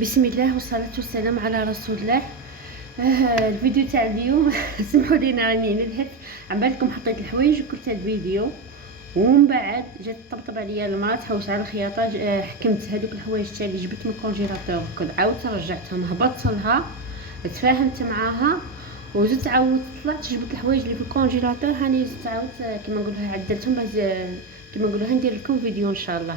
بسم الله والصلاة والسلام على رسول الله. الفيديو تاع اليوم سمحوا لي راني ندهت عبالكم حطيت الحوايج وكلت هاد الفيديو ومن بعد جات طبطب عليا المراه تحوس على الخياطه. حكمت هذوك الحوايج تاع اللي جبت من الكونجيلاتور عاودت رجعتهم هبطت لها تفاهمت معاها وزدت عاودت طلعت جبت الحوايج اللي في الكونجيلاتور هاني زدت عاودت كيما نقولها عدلتهم كيما نقولها ندير لكم فيديو ان شاء الله.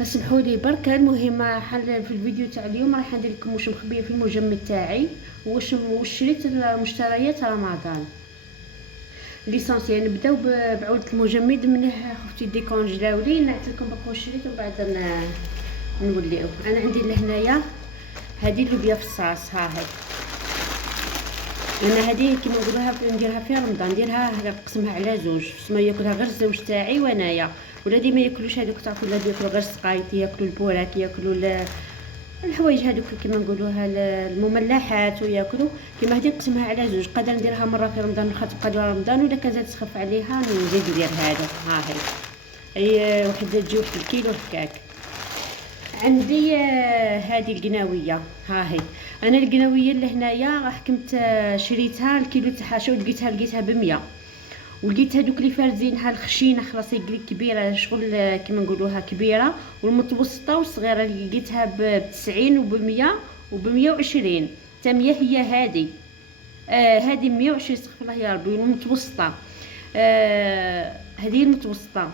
اسمحوا لي برك. المهم حل في الفيديو تاع اليوم راح ندير لكم واش مخبيه في المجمد تاعي واش شريت مشتريات رمضان. ليسونسيال نبداو بعوده المجمد من خفتي ديكونجلاو لي نعت لكم باك واش شريت وبعد نوليو. انا عندي لهنايا هذه اللوبيا في الصاص ها هي. انا هذه كيما نقولوها نديرها في رمضان نديرها نقسمها على زوج سما ياكلها غير الزوج تاعي وانايا ولادي ما ياكلوش هذوك تعرفوا ولادي ياكلوا غير السقايط ياكلوا البوراك ياكلوا الحوايج هذوك كيما نقولوها المملحات وياكلوا كيما هذه نقسمها على زوج قادر نديرها مره في رمضان واخا تبقى ديال رمضان ولا كان تخف عليها نزيد ندير هذا ها هي اي وحده تجي 1 كيلو هكاك. عندي هذه القناويه ها هي. انا القناويه اللي هنايا حكمت شريتها الكيلو تاعها شو لقيتها ب100 ولقيت هذوك اللي فارزينها الخشينه خلاص يقلي كبيره شغل كيما نقولوها كبيره والمتوسطه والصغيره اللي لقيتها ب90 وب100 وب120 حتى 100 هي هذه. هذه 120 استغفر الله يا ربي. والمتوسطه هذه المتوسطه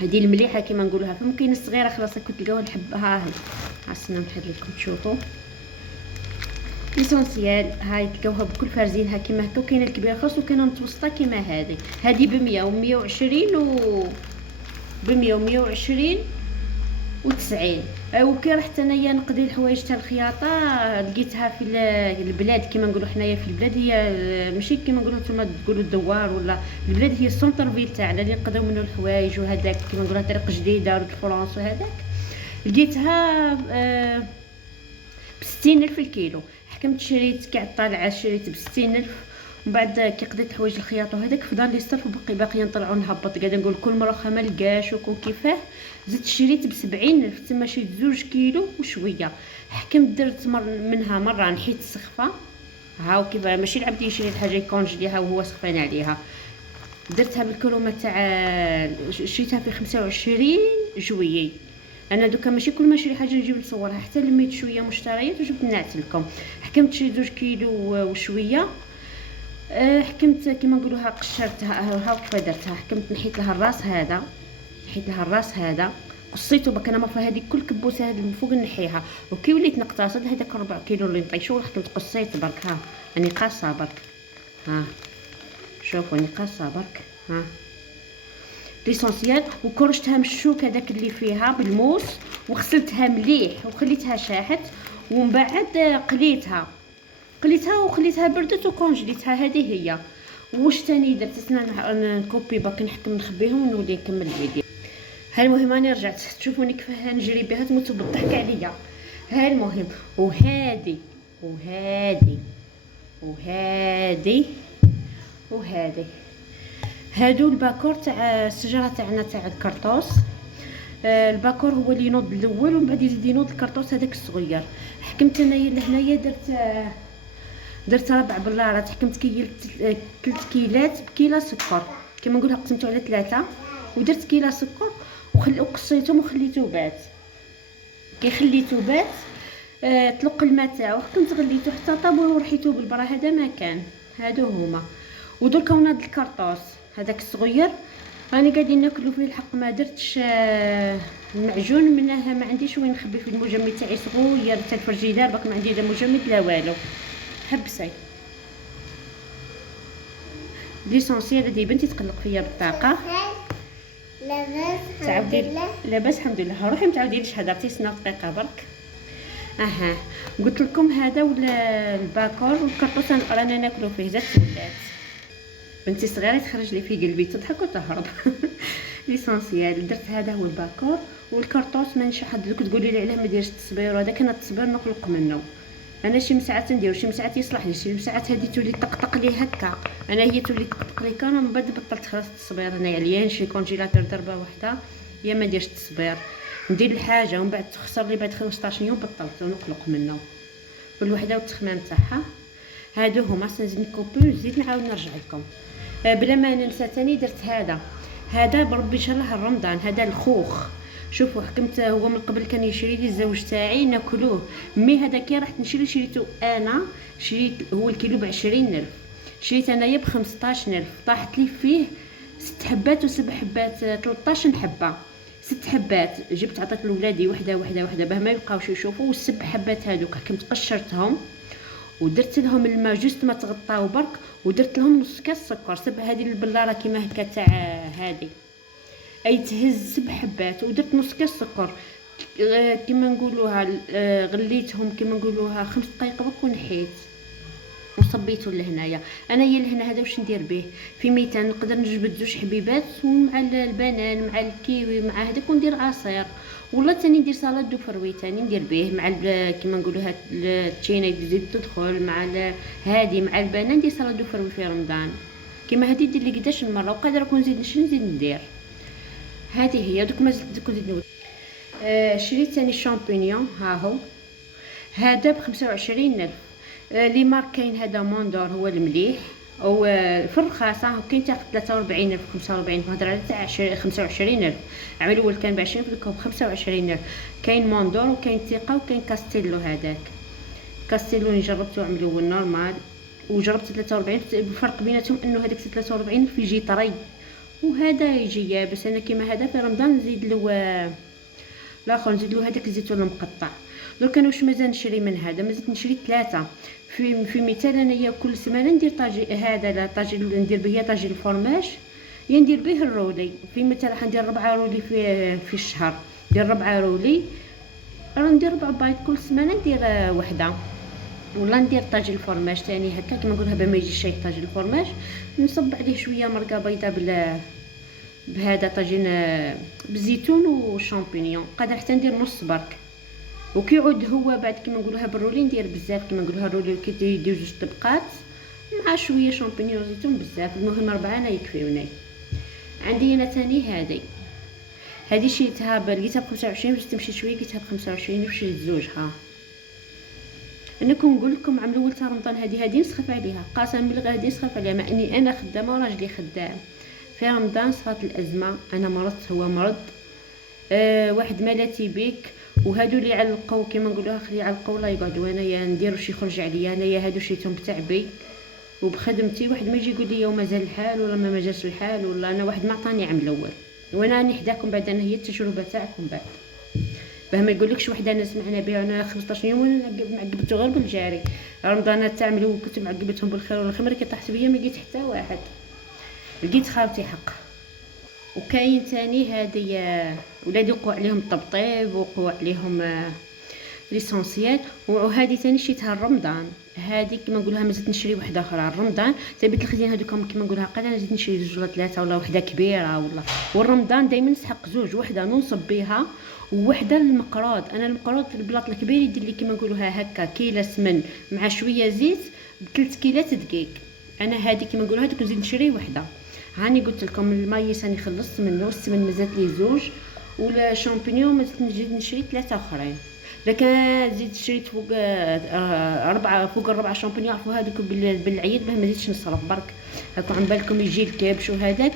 هذه المليحه كيما نقولوها. فممكن الصغيره خلاص كنت تلقاوها الحب ها هي عسنا نحل لكم تشوفوا ليسونسيال هاي تلقاوها بكل فارزينها كيما هكا. وكاينه الكبيره خلاص وكاينه متوسطه كيما هذه ب100 و120 و ب100 و120 و90. وكي رحت انايا نقضي الحوايج تاع الخياطه لقيتها في البلاد كيما نقولوا حنايا في البلاد هي ماشي كيما نقولوا نتوما تقولوا الدوار ولا البلاد هي السونتر فيل تاعنا اللي نقضيو منه الحوايج وهذاك كيما نقولوا طريق جديده رود فرنسا وهذاك لقيتها ب60,000 الكيلو. حكمت شريت كاع طالعه شريت ب60,000 ومن بعد كي قضيت حوايج الخياطه وهذاك فضل لي الصرف باقي نطلعوا نهبط قاعده نقول كل مره ما لقاش وكون كيفاه زدت شريت ب70,000 تما شريت 2 كيلو وشويه. حكمت درت منها مره نحيت السخفه هاو كيف ماشي العبد يشري الحاجه يكونجليها وهو سخفان عليها. درتها بالكرومه تاع شريتها في 25 جويي. انا دوكا ماشي كل ما نشري حاجه نجيب نصورها حتى لميت شويه مشتريات وجبت نعت لكم. حكمت شريت 2 كيلو وشويه. حكمت كيما نقولوها قشرتها هاو كيف درتها. حكمت نحيت لها الراس هذا قصيته بك انا ما في هذيك كل كبوسه هذه من فوق نحيها. وكي وليت نقتصد هذاك 4 كيلو اللي نطيشو حكمت قصيت برك ها راني قاصه برك ها شوفوا راني قاصه برك ها ليسونسيال. وكرشتها من الشوك هذاك اللي فيها بالموس وغسلتها مليح وخليتها شاحت ومن بعد قليتها وخليتها بردت وكونجليتها. هذه هي. واش تاني درت نكوبي باك نحكم نخبيهم ونولي نكمل الفيديو. ها المهم راني رجعت تشوفوني كيف نجري بها تموتوا بالضحك عليا. ها المهم وهذه هادو الباكور تاع الشجره تاعنا تاع الكرطوس. الباكور هو اللي ينوض الاول ومن بعد يزيد ينوض الكرطوس هذاك الصغير. حكمت انايا لهنايا درت 4 بلارات. حكمت كيلت 3 كيلات بكيله سكر كيما نقولها قسمته على 3 ودرت كيله سكر وقصيتهم وخليته بات. كي خليته بات طلق الماء تاعو حكمت غليته حتى طاب ورحيته بالبرا. هذا ما كان هادو هما. ودرك وناد الكرطوس هذاك الصغير راني قاعدين ناكلو فيه الحق. ما درتش المعجون منها ما عنديش وين نخبي في المجمد تاعي صغير تاع الفريجيدار باك ما عندي لا مجمد لا والو. حبسي ليسونسيال هذه بنتي تقلق فيا بالطاقه. لاباس الحمد لله. روحي متعودينش هضرتي سنه دقيقه برك. قلت لكم هذا ولا الباكور والكرطوس رانا ناكلو فيه زاد ولات بنتي صغيره تخرج لي في قلبي تضحك وتهرب. ليسونسيال درت هذا هو الباكور والكرطوس ما نشحد لك تقولي لي علاه ما ديرش التصبير وهذا كان التصبير نقلق منه. انا شي مساعات ندير شي مساعات يصلح لي شي مساعات هذه تولي طقطق لي هكا. انا هي تولي طقطق لي كان من بعد بطلت خلاص التصبير. انا يا نشري كونجيلاتور ضربه واحده يا ما نديرش التصبير. ندير الحاجه ومن بعد تخسر لي بعد 15 يوم بطلت ونقلق منه. كل وحده والتخمام تاعها. هادو هما نزيد نكوبي ونزيد نعاود نرجع لكم. بلا ما ننسى تاني درت هذا بربي ان شاء الله رمضان. هذا الخوخ، شوفوا حكمت هو من قبل كان يشري لي الزوج تاعي ناكلوه، مي هذا كي رحت نشري شريته انا، شريت هو الكيلو ب20,000، شريت انايا ب15,000. طاحت لي فيه 6 حبات و7 حبات، 13 حبه، 6 حبات جبت عطيت لولادي وحده وحده وحده باه ما يبقاوش يشوفوا، والسب حبات هذوك حكمت قشرتهم ودرت لهم الماء جوست ما تغطاو برك، ودرت لهم نص كاس سكر. سب هذه البلاره كيما هكا تاع هذه اي تهز 7 حبات، ودرت نص كاس سكر كيما نقولوها، غليتهم كيما نقولوها 5 دقائق برك ونحيت وصبيته لهنايا. انا هي لهنا هذا واش ندير به في ميتان، نقدر نجبد 2 حبيبات ومع البنان مع الكيوي مع هذاك وندير عصير، والله تاني ندير سلطه دو فروي تاني ندير به مع كيما نقولوها التشينه تزيد تدخل مع هادي مع البنان، ندير سلطه دو فروي في رمضان كيما هذه دير لي قداش المره، وقادر نكون نزيد نزيد ندير. هذه هي دوك مازلت دوك نزيد نود. شريت ثاني الشامبينيون، ها هو هذا ب25,000. لي مارك كاين هذا موندور هو المليح، او في الرخاصه كاين تاع 43,000 45,000، نهضر على تاع 25,000. العام الاول كان ب20 دوكا ب25,000. كاين موندور وكاين ثقه وكاين كاستيلو. هذاك كاستيلو اللي جربته عام الاول نورمال، وجربت 43. الفرق بيناتهم انه هذاك 43 يجي طري وهذا يجي يابس. انا كيما هذا في رمضان نزيد له الاخر، نزيد له هذاك الزيتون المقطع. درك انا واش مازال نشري من هذا، مازلت نشري 3 في مثال. انايا كل سمانه ندير طاجي هذا، لا طاجي ندير به طاجي الفرماج، يا ندير به الرولي. في مثال حندير 4 رولي في الشهر، ندير 4 رولي، راه ندير 4 بايت كل سمانه ندير وحده. ولا ندير طاجي الفرماج ثاني هكا كيما نقولها بما يجي شي طاجي الفرماج، نصب عليه شويه مرقه بيضاء بهذا طاجين بالزيتون والشامبينيون. قادر حتى ندير نص برك. وكيعود هو بعد كيما نقولوها بالرولي ندير بزاف كيما نقولوها الرولي كيدير 2 طبقات مع شويه شامبينيون وزيتون بزاف. المهم 4 انا يكفيوني. عندي انا ثاني هذه شريتها لقيتها ب25، باش تمشي شويه لقيتها ب25 وشريت زوجها. انا كنقول لكم عام الاول تاع رمضان هذه نسخف عليها، قسما بالله غادي نسخف عليها، مع اني انا خدامه وراجلي خدام. في رمضان صارت الازمه، انا مرضت هو مرض، واحد مالتي بيك، وهادو اللي علقوا كيما نقولوها خلي علقوا لا يقعدوا انايا ندير واش يخرج عليا. انايا هادو شريتهم بتعبي وبخدمتي، واحد ما يجي يقول لي مازال الحال ولا ما جاش الحال، ولا انا واحد ما عطاني عام الاول، وانا راني حداكم بعد. انا هي التجربه تاعكم بعد، باه ما يقولكش وحده انا سمعنا بها انا 15 يوم وانا معقبته غير بالجاري. رمضان تاع الاول كنت معقبتهم بالخير والخمر، كي طاحت بيا ما لقيت حتى واحد، لقيت خاوتي حق. وكاين ثاني هذه ولادي وقعوا عليهم الطبطيب وقعوا عليهم ليسونسيال. وهذه ثاني شريتها رمضان، هذه كيما نقولها مازلت نشري وحده اخرى رمضان. ثابت الخزين هذوك كيما نقولها قادر نزيد نشري 2 ولا 3 ولا وحده كبيره ولا. والرمضان دائما نسحق زوج، وحده ننصب بها ووحده للمقراض. انا المقراض البلاط الكبير يدير لي كيما نقولوها هكا كيله سمن مع شويه زيت ب3 كيلات دقيق. انا هذه كيما نقولوا هذيك نزيد نشري وحده. هاني قلت لكم المايس راني خلصت منه، السمن مازالت لي 2 ولا شامبينيون مازلت نزيد نشري 3 اخرين. لكن زيد شريت فوق 4 فوق 4 شامبينيون. عرفوا هذوك بالعيد باه ما زيدش نصرف برك هاكا عن بالكم يجي الكبش وهذاك.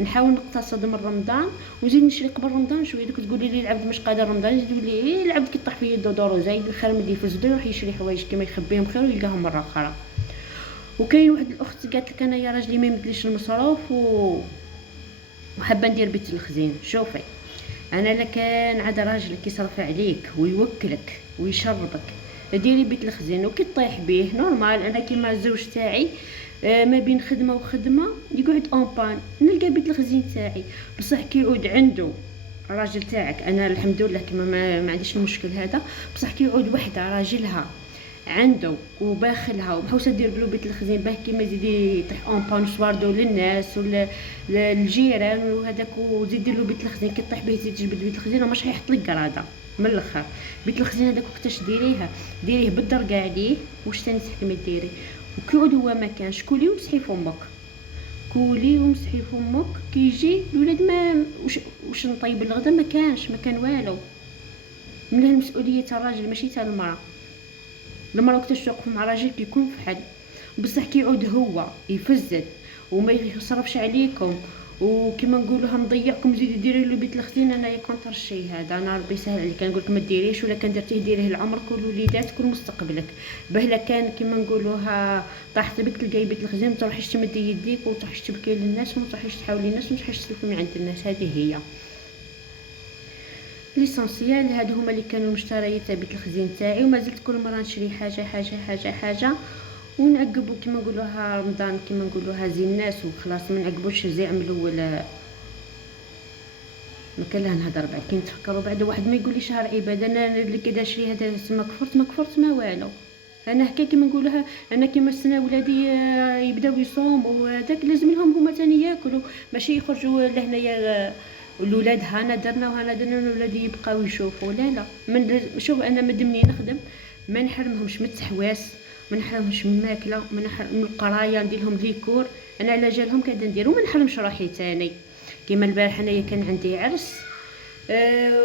نحاول نقتصد من رمضان ونزيد نشري قبل رمضان شويه. دوك تقولي لي العبد مش قادر رمضان، يزيدوا لي العبد كيطيح في يده دور زايد خير ملي يفوز بيه يروح يشري حوايج كيما يخبيهم خير ويلقاهم مره اخرى. وكاين واحد الاخت قالت لك انا يا راجلي ما يمدليش المصروف وحابه ندير بيت الخزين. شوفي انا كان عاد راجلك يصرف عليك ويوكلك ويشربك ديري بيت الخزين وكي طيح به نورمال. انا كيما الزوج تاعي ما بين خدمه وخدمه يقعد اون بان نلقى بيت الخزين تاعي، بصح كيعود عنده راجل تاعك. انا الحمد لله كيما ما عنديش المشكل هذا، بصح كيعود وحده راجلها عنده وباخلها ومحوسه دير له بيت الخزين باه كيما يزيد يطيح اون بان سواردو للناس ولا للجيران وهذاك، وزيد دير له بيت الخزين كي طيح به تزيد تجبد بيت الخزين ماشي حيحط لك قراده من الاخر. بيت الخزين هذاك وقتاش ديريه بالدرجه عليه واش ثاني تحكمي ديري. وكيعود هو ما كانش كولي ومسحي فمك، كولي ومسحي فمك. كيجي الولاد ما واش نطيب الغدا ما كان والو. منها المسؤوليه تاع الراجل ماشي تاع المراه. المراه وقتاش توقف مع راجل كيكون فحل، بصح كيعود هو يفزد وما يصرفش عليكم وكما نقولوها نضيعكم، زيدي ديري له بيت الخزين. انايا كونتر الشيء هذا، انا ربي يسهل عليك. كنقولك ما ديريش، ولا كان درتيه ديريه لعمرك ولوليداتك ولمستقبلك. بهلا كان كما نقولوها طاحت بك تلقاي بيت الخزين، ما تروحيش تمدي يديك وما تروحيش تبكي للناس وما تروحيش تحاولي الناس وما تروحيش تسلفي من عند الناس. هذه هي ليسونسيال. هادو هما اللي كانوا المشتريات تاع بيت الخزين تاعي، وما زلت كل مره نشري حاجه حاجه حاجه حاجه ونعقبوا كما نقولوها رمضان كما نقولوها زين الناس وخلاص. ما نعقبوش الزعم الاول. ما كان لها نهضر بعد كي نتفكروا بعد واحد ما يقول لي شهر عباده. انا اللي كدا نشري هذا ما كفرت ما كفرت ما والو. انا هكا كما نقولها، انا كيما السنه ولادي يبداو يصوموا وهذاك لازم لهم هما ثاني ياكلوا، ماشي يخرجوا لهنايا الولاد هانا درنا وهانا درنا الولاد يبقاو يشوفوا. لا لا، من شوف انا مدمني نخدم، ما نحرمهمش من التحواس، ما نحرمهمش من الماكله، ما نحرم من القرايه، ندير لهم ليكور. انا على جالهم قاعده ندير وما نحرمش روحي ثاني. كيما البارح انايا كان عندي عرس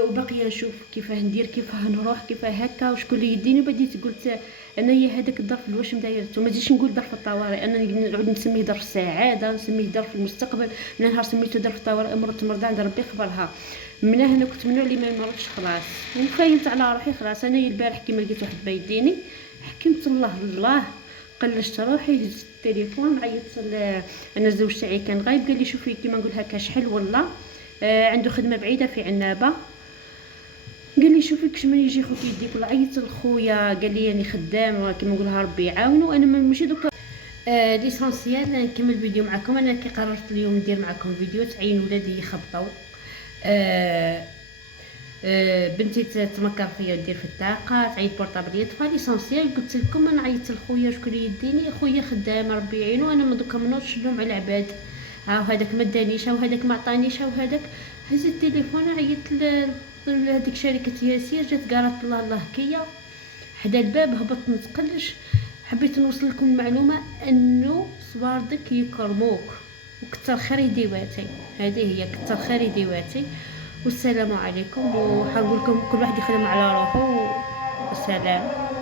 وباقيه نشوف كيفاه ندير كيفاه نروح كيفاه هكا وشكون اللي يديني. بديت قلت انايا هذاك الظرف واش مدايرته، ما نزيدش نقول ظرف الطوارئ. انا نعود نسميه ظرف السعاده، نسميه ظرف المستقبل. من نهار سميته ظرف الطوارئ مرضت مرضى عند ربي خبرها. من هنا كنت منو اللي ما يمرضش خلاص وفايمت على روحي خلاص. انا البارح كيما لقيت واحد بايديني حكمت الله قلشت روحي، هزت التليفون عيطت انا الزوج تاعي كان غايب، قال لي شوفي كيما نقول هكا شحال والله عنده خدمه بعيده في عنابه. قال لي شوفي كش من يجي خوك يديك. ولا عيطت لخويا قال لي راني خدام كيما نقولها ربي يعاونو. انا ماشي دوك ليسونسيال. نكمل الفيديو معكم. انا كي قررت اليوم ندير معكم فيديو تعين ولادي يخبطوا. بنتي تمكر فيا ندير في الطاقه تعيط بورطابل يطفى. ليسونسيال قلت لكم انا عيطت لخويا شكون يديني. خويا خدام ربي يعينو. انا ما دوكا منوضش نلوم على العباد. ها هذاك ما دانيش وهذاك ما عطانيش وهذاك. هز التليفون عيطت لهذيك شركه ياسير، جات قالت الله الله هكيه حدا الباب. هبطت نتقلش. حبيت نوصل لكم المعلومه انه صواردك يكرموك وكثر خير ديواتي. هذه هي كثر خير ديواتي. والسلام عليكم. وحنقول لكم كل واحد يخدم على روحه. والسلام.